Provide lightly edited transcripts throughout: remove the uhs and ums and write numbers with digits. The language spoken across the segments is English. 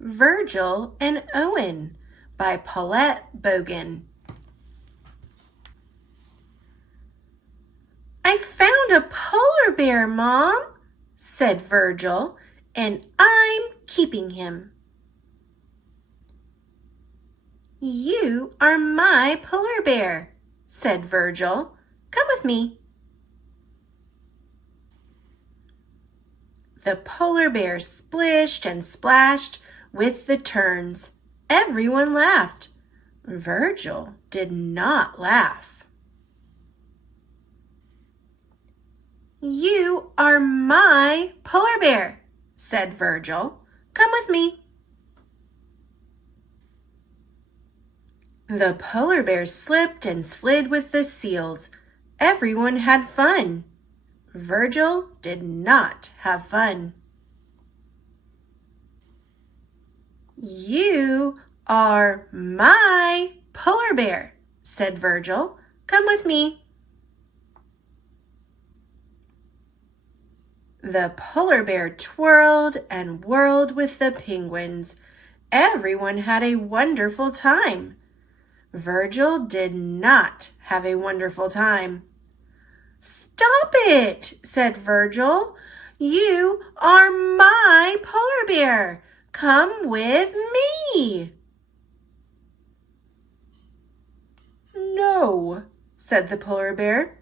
Virgil and Owen by Paulette Bogan. I found a polar bear, Mom, said Virgil, and I'm keeping him. You are my polar bear, said Virgil. Come with me. The polar bear splished and splashed with the turns. Everyone laughed. Virgil did not laugh. You are my polar bear, said Virgil. Come with me. The polar bear slipped and slid with the seals. Everyone had fun. Virgil did not have fun. You are my polar bear, said Virgil. Come with me. The polar bear twirled and whirled with the penguins. Everyone had a wonderful time. Virgil did not have a wonderful time. Stop it, said Virgil. You are my polar bear. Come with me. No, said the polar bear,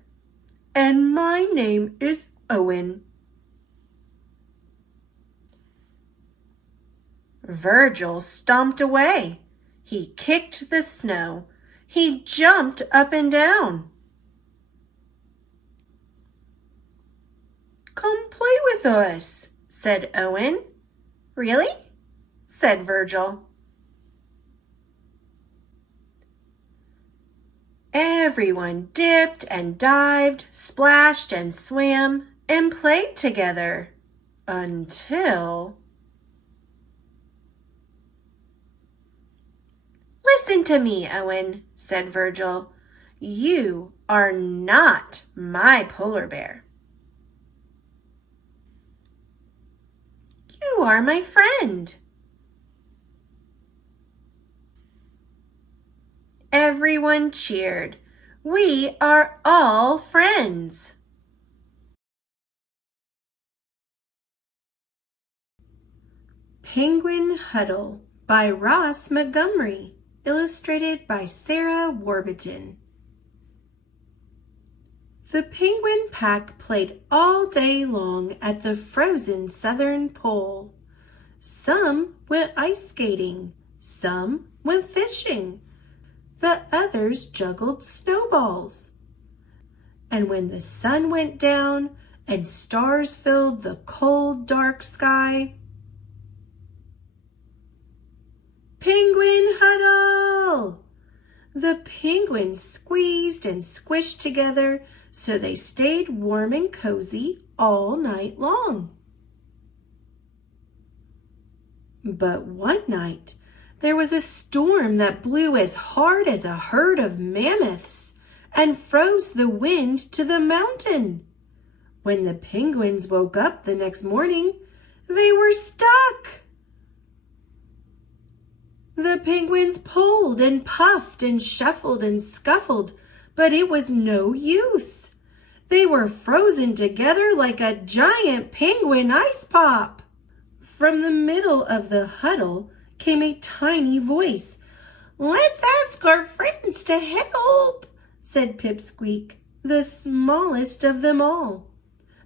and my name is Owen. Virgil stomped away. He kicked the snow. He jumped up and down. Come play with us, said Owen. Really? Said Virgil. Everyone dipped and dived, splashed and swam, and played together until... Listen to me, Owen, said Virgil. You are not my polar bear. You are my friend. Everyone cheered. We are all friends. Penguin Huddle by Ross Montgomery. Illustrated by Sarah Warburton. The penguin pack played all day long at the frozen southern pole. Some went ice skating, some went fishing, the others juggled snowballs. And when the sun went down and stars filled the cold, dark sky, Penguin huddle! The penguins squeezed and squished together so they stayed warm and cozy all night long. But one night there was a storm that blew as hard as a herd of mammoths and froze the wind to the mountain. When the penguins woke up the next morning, they were stuck. The penguins pulled and puffed and shuffled and scuffled, but it was no use. They were frozen together like a giant penguin ice pop. From the middle of the huddle came a tiny voice. "Let's ask our friends to help," said Pipsqueak, the smallest of them all.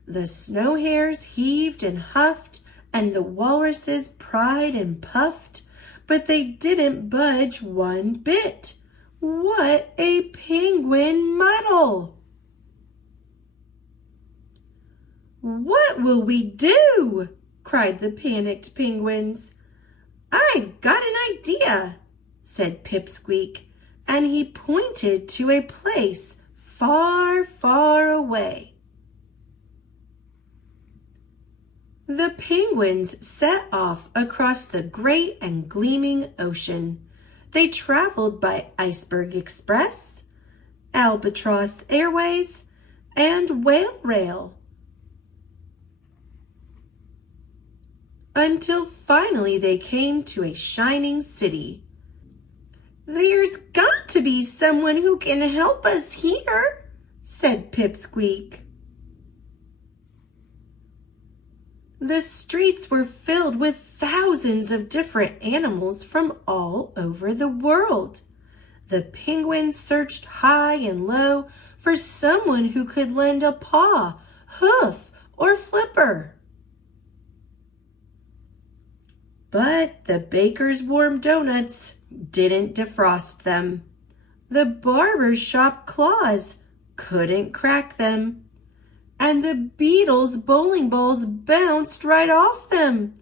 The snow hares heaved and huffed, and the walruses pried and puffed, but they didn't budge one bit. What a penguin muddle! "What will we do?" cried the panicked penguins. "I've got an idea," said Pipsqueak, and he pointed to a place far, far away. The penguins set off across the great and gleaming ocean. They traveled by Iceberg Express, Albatross Airways, and Whale Rail. until finally they came to a shining city. "There's got to be someone who can help us here," said Pipsqueak. The streets were filled with thousands of different animals from all over the world. The penguins searched high and low for someone who could lend a paw, hoof, or flipper. But the baker's warm donuts didn't defrost them. The barber's shop claws couldn't crack them. And the beetle's bowling balls bounced right off them.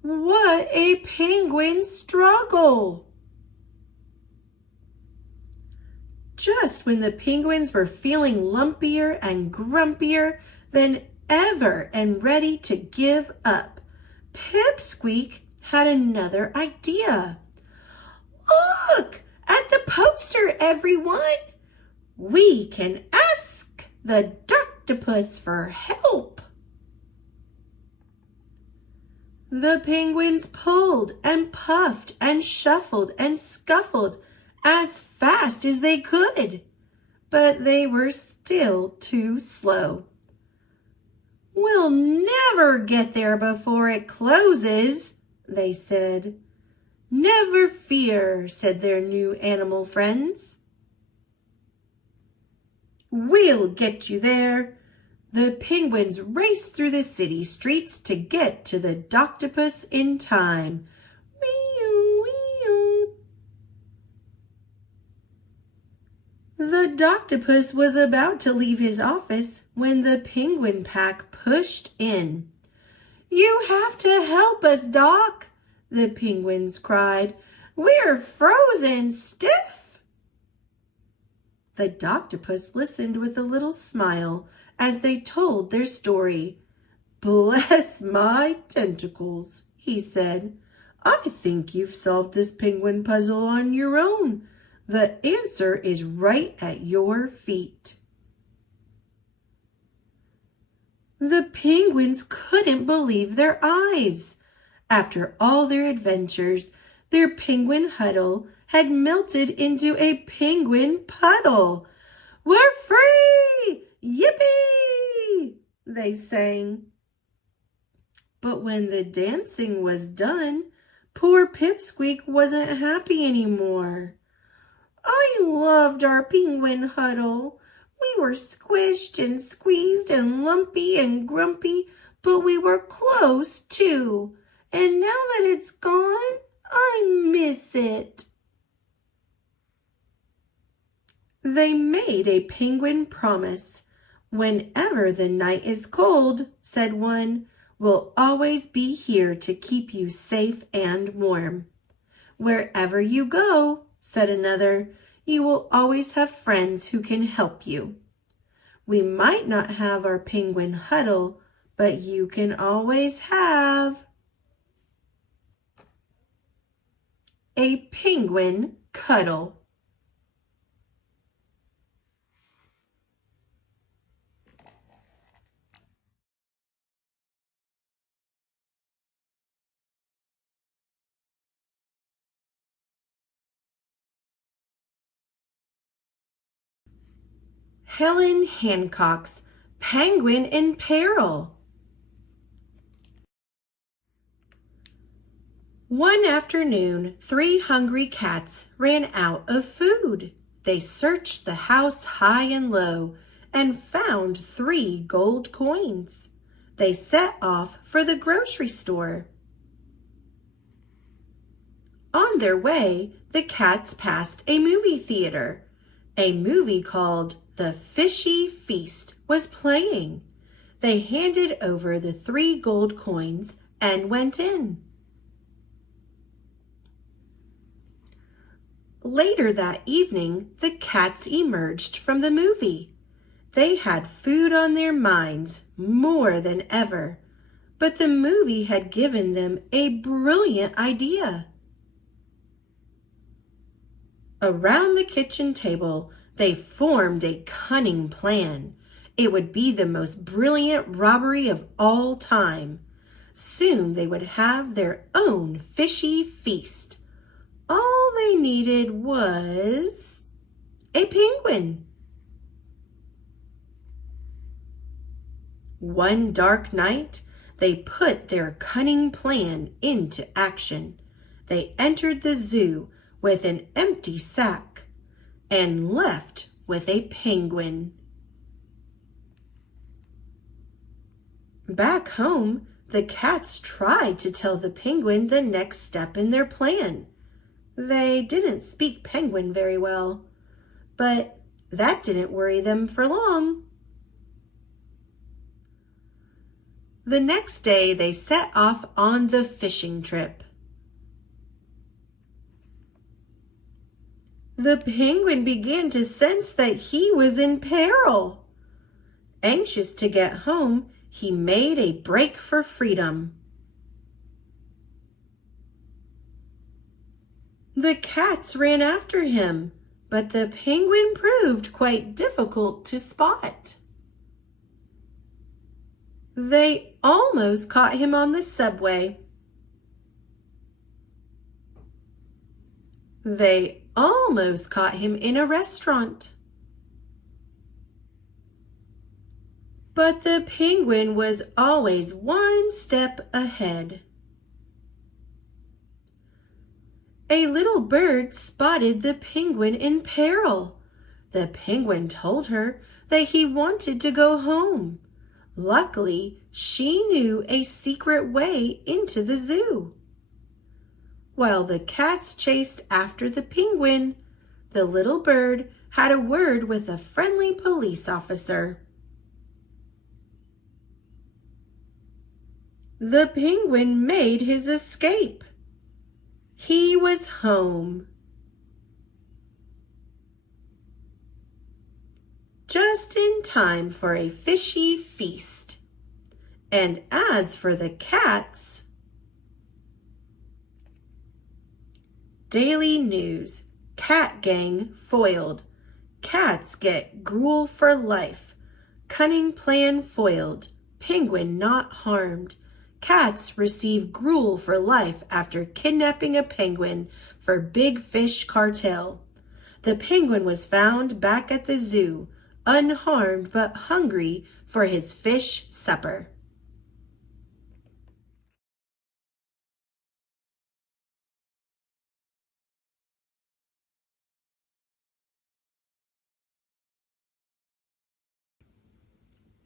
What a penguin struggle! Just when the penguins were feeling lumpier and grumpier than ever and ready to give up, Pipsqueak had another idea. "Look at the poster, everyone! We can ask the octopus for help." The penguins pulled and puffed and shuffled and scuffled as fast as they could, but they were still too slow. "We'll never get there before it closes," they said. "Never fear," said their new animal friends. "We'll get you there." The penguins raced through the city streets to get to the octopus in time. Wee-oo, wee-oo. The octopus was about to leave his office when the penguin pack pushed in. "You have to help us, Doc," the penguins cried. "We're frozen stiff." The octopus listened with a little smile as they told their story. "Bless my tentacles," he said. "I think you've solved this penguin puzzle on your own. The answer is right at your feet." The penguins couldn't believe their eyes. After all their adventures, their penguin huddle had melted into a penguin puddle. "We're free! Yippee!" they sang. But when the dancing was done, poor Pipsqueak wasn't happy anymore. "I loved our penguin huddle. We were squished and squeezed and lumpy and grumpy, but we were close too. And now that it's gone, I miss it." They made a penguin promise. "Whenever the night is cold," said one, "we'll always be here to keep you safe and warm." "Wherever you go," said another, "you will always have friends who can help you. We might not have our penguin huddle, but you can always have a penguin cuddle." Helen Hancock's Penguin in Peril. One afternoon, 3 hungry cats ran out of food. They searched the house high and low and found 3 gold coins. They set off for the grocery store. On their way, the cats passed a movie theater. A movie called The Fishy Feast was playing. They handed over the 3 gold coins and went in. Later that evening, the cats emerged from the movie. They had food on their minds more than ever, but the movie had given them a brilliant idea. Around the kitchen table, they formed a cunning plan. It would be the most brilliant robbery of all time. Soon they would have their own fishy feast. All they needed was a penguin. One dark night, they put their cunning plan into action. They entered the zoo with an empty sack and left with a penguin. Back home, the cats tried to tell the penguin the next step in their plan. They didn't speak penguin very well, but that didn't worry them for long. The next day, they set off on the fishing trip. The penguin began to sense that he was in peril. Anxious to get home, he made a break for freedom. The cats ran after him, but the penguin proved quite difficult to spot. They almost caught him on the subway. They almost caught him in a restaurant. But the penguin was always one step ahead. A little bird spotted the penguin in peril. The penguin told her that he wanted to go home. Luckily, she knew a secret way into the zoo. While the cats chased after the penguin, the little bird had a word with a friendly police officer. The penguin made his escape. He was home. Just in time for a fishy feast. And as for the cats, Daily News, cat gang foiled. Cats get gruel for life. Cunning plan foiled. Penguin not harmed. Cats receive gruel for life after kidnapping a penguin for big fish cartel. The penguin was found back at the zoo, unharmed but hungry for his fish supper.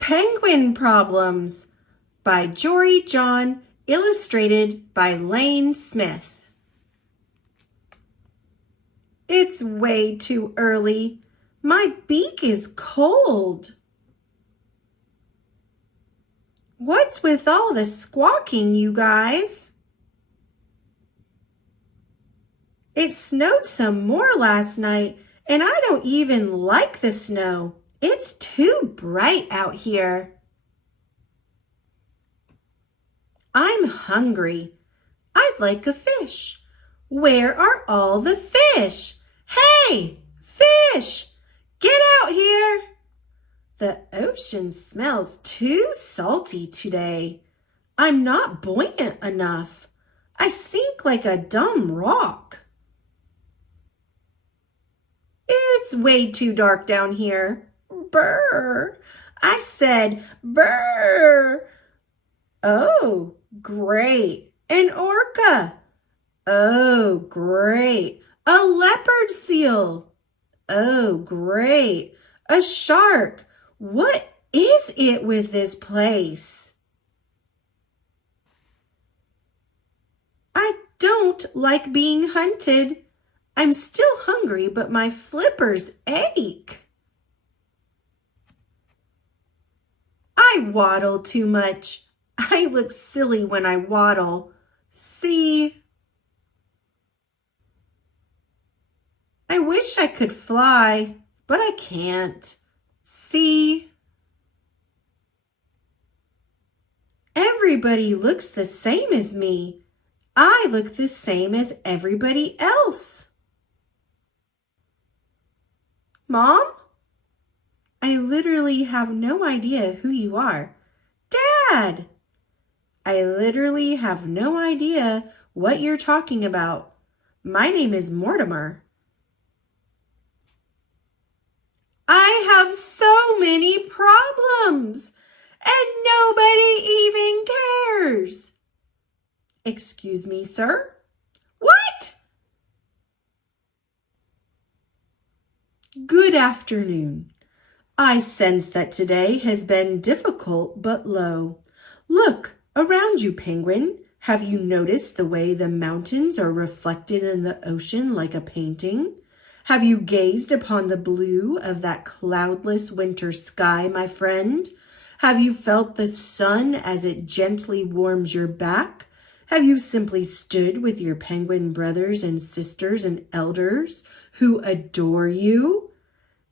Penguin Problems by Jory John, illustrated by Lane Smith. It's way too early. My beak is cold. What's with all the squawking, you guys? It snowed some more last night, and I don't even like the snow. It's too bright out here. I'm hungry. I'd like a fish. Where are all the fish? Hey, fish, get out here. The ocean smells too salty today. I'm not buoyant enough. I sink like a dumb rock. It's way too dark down here. Brr. I said brr. Oh, great. An orca. Oh, great. A leopard seal. Oh, great. A shark. What is it with this place? I don't like being hunted. I'm still hungry, but my flippers ache. I waddle too much. I look silly when I waddle. See? I wish I could fly, but I can't. See? Everybody looks the same as me. I look the same as everybody else. Mom? I literally have no idea who you are. Dad! I literally have no idea what you're talking about. My name is Mortimer. I have so many problems, and nobody even cares. Excuse me, sir? What? Good afternoon. I sense that today has been difficult but low. Look around you, penguin. Have you noticed the way the mountains are reflected in the ocean like a painting? Have you gazed upon the blue of that cloudless winter sky, my friend? Have you felt the sun as it gently warms your back? Have you simply stood with your penguin brothers and sisters and elders who adore you?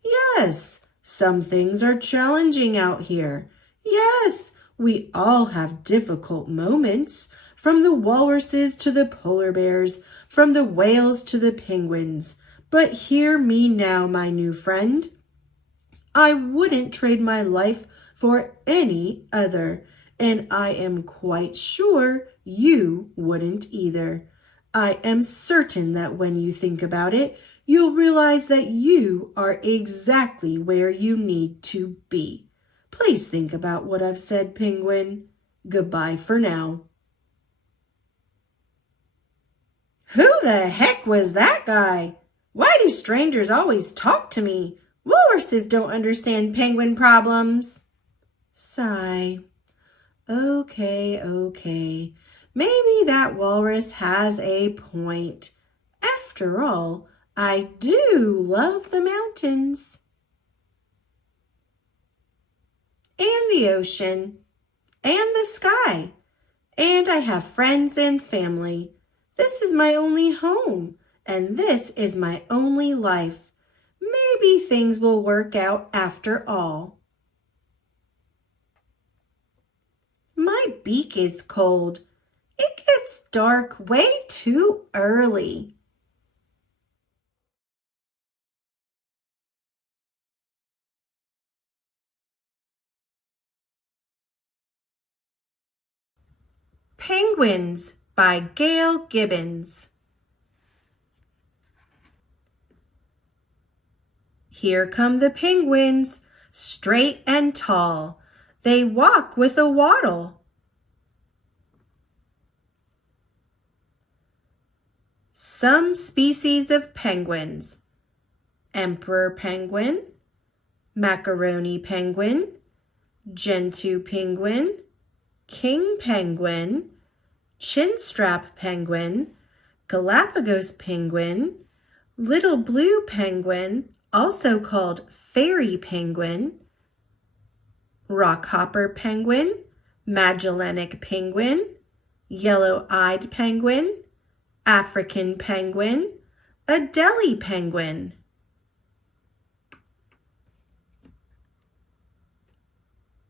Yes, some things are challenging out here. Yes, we all have difficult moments, from the walruses to the polar bears, from the whales to the penguins. But hear me now, my new friend. I wouldn't trade my life for any other, and I am quite sure you wouldn't either. I am certain that when you think about it, you'll realize that you are exactly where you need to be. Please think about what I've said, penguin. Goodbye for now. Who the heck was that guy? Why do strangers always talk to me? Walruses don't understand penguin problems. Sigh. Okay. Maybe that walrus has a point. After all, I do love the mountains. And the ocean. And the sky. And I have friends and family. This is my only home. And this is my only life. Maybe things will work out after all. My beak is cold. It gets dark way too early. Penguins by Gail Gibbons. Here come the penguins, straight and tall. They walk with a waddle. Some species of penguins: emperor penguin, macaroni penguin, gentoo penguin, king penguin, chinstrap penguin, Galapagos penguin, little blue penguin, also called fairy penguin, rockhopper penguin, Magellanic penguin, yellow-eyed penguin, African penguin, Adelie penguin.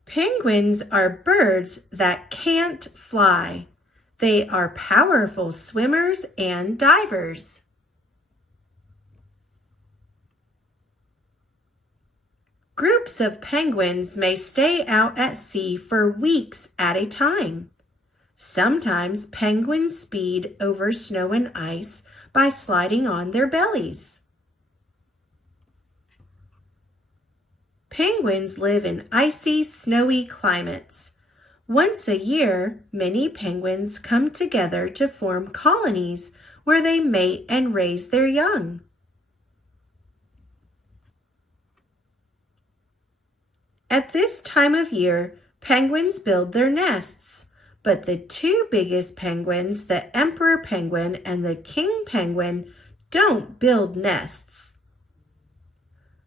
Penguins are birds that can't fly. They are powerful swimmers and divers. Groups of penguins may stay out at sea for weeks at a time. Sometimes penguins speed over snow and ice by sliding on their bellies. Penguins live in icy, snowy climates. Once a year, many penguins come together to form colonies where they mate and raise their young. At this time of year, penguins build their nests, but the two biggest penguins, the emperor penguin and the king penguin, don't build nests.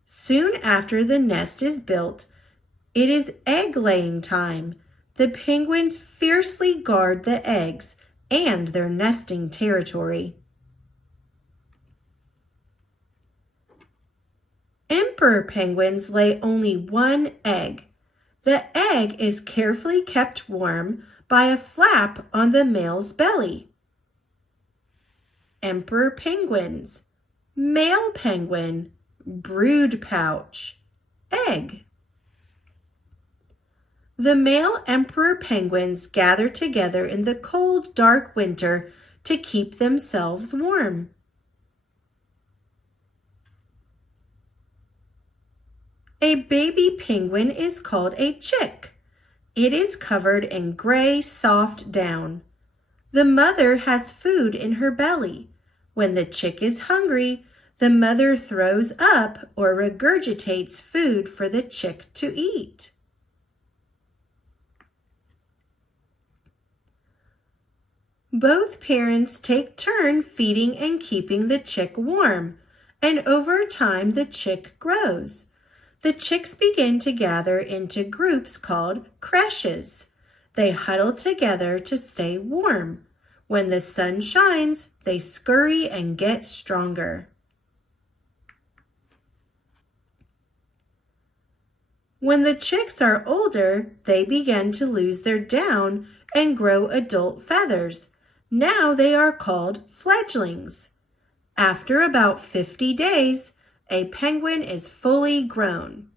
Soon after the nest is built, it is egg-laying time. The penguins fiercely guard the eggs and their nesting territory. Emperor penguins lay only one egg. The egg is carefully kept warm by a flap on the male's belly. Emperor penguins, male penguin, brood pouch, egg. The male emperor penguins gather together in the cold, dark winter to keep themselves warm. A baby penguin is called a chick. It is covered in gray, soft down. The mother has food in her belly. When the chick is hungry, the mother throws up or regurgitates food for the chick to eat. Both parents take turn feeding and keeping the chick warm, and over time the chick grows. The chicks begin to gather into groups called creches. They huddle together to stay warm. When the sun shines, they scurry and get stronger. When the chicks are older, they begin to lose their down and grow adult feathers. Now they are called fledglings. After about 50 days, a penguin is fully grown.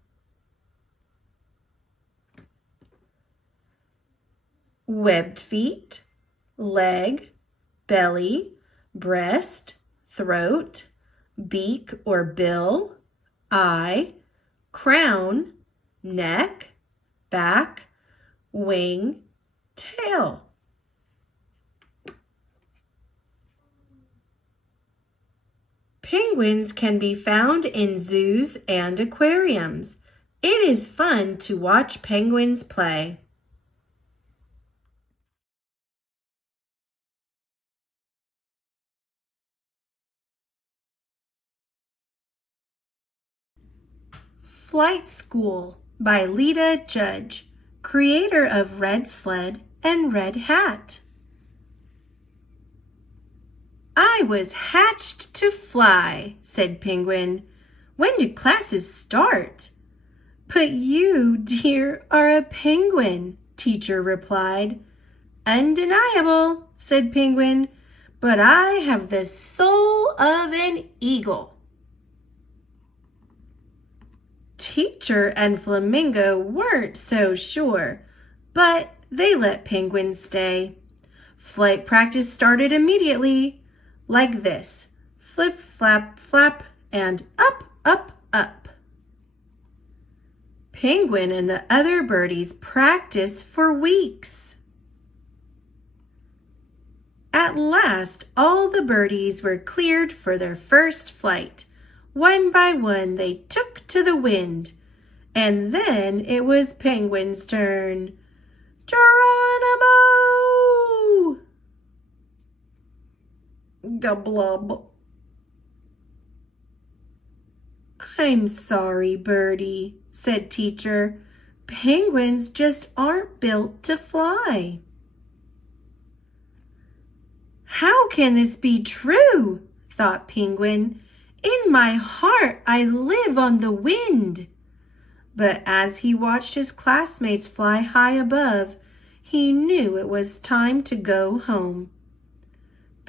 Webbed feet, leg, belly, breast, throat, beak or bill, eye, crown, neck, back, wing, tail. Penguins can be found in zoos and aquariums. It is fun to watch penguins play. Flight School by Lita Judge, creator of Red Sled and Red Hat. I was hatched to fly, said Penguin. When do classes start? But you, dear, are a penguin, teacher replied. Undeniable, said Penguin, but I have the soul of an eagle. Teacher and Flamingo weren't so sure, but they let Penguin stay. Flight practice started immediately. Like this, flip, flap, flap, and up, up, up. Penguin and the other birdies practiced for weeks. At last, all the birdies were cleared for their first flight. One by one, they took to the wind. And then it was Penguin's turn. Geronimo! Goblob. I'm sorry, Birdie, said teacher. Penguins just aren't built to fly. How can this be true? Thought Penguin. In my heart, I live on the wind. But as he watched his classmates fly high above, he knew it was time to go home.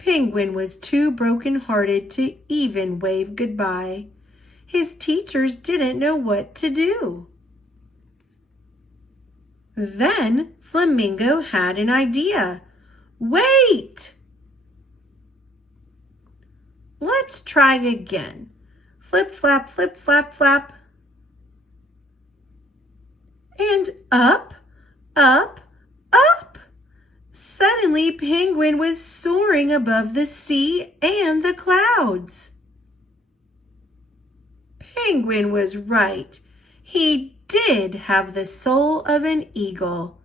Penguin was too broken-hearted to even wave goodbye. His teachers didn't know what to do. Then Flamingo had an idea. Wait! Let's try again. Flip, flap, flip, flap, flap. And up, up, up. Suddenly, Penguin was soaring above the sea and the clouds. Penguin was right. He did have the soul of an eagle.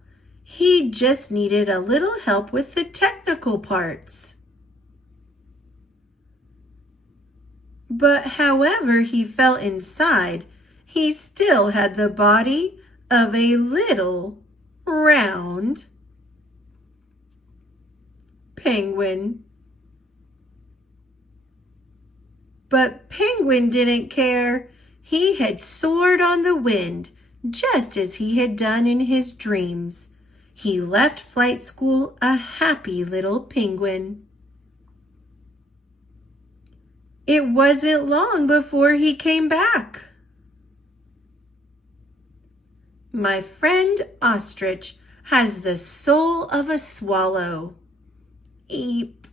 He just needed a little help with the technical parts. But however he felt inside, he still had the body of a little round penguin. But Penguin didn't care. He had soared on the wind, just as he had done in his dreams. He left flight school a happy little penguin. It wasn't long before he came back. My friend ostrich has the soul of a swallow. Eep,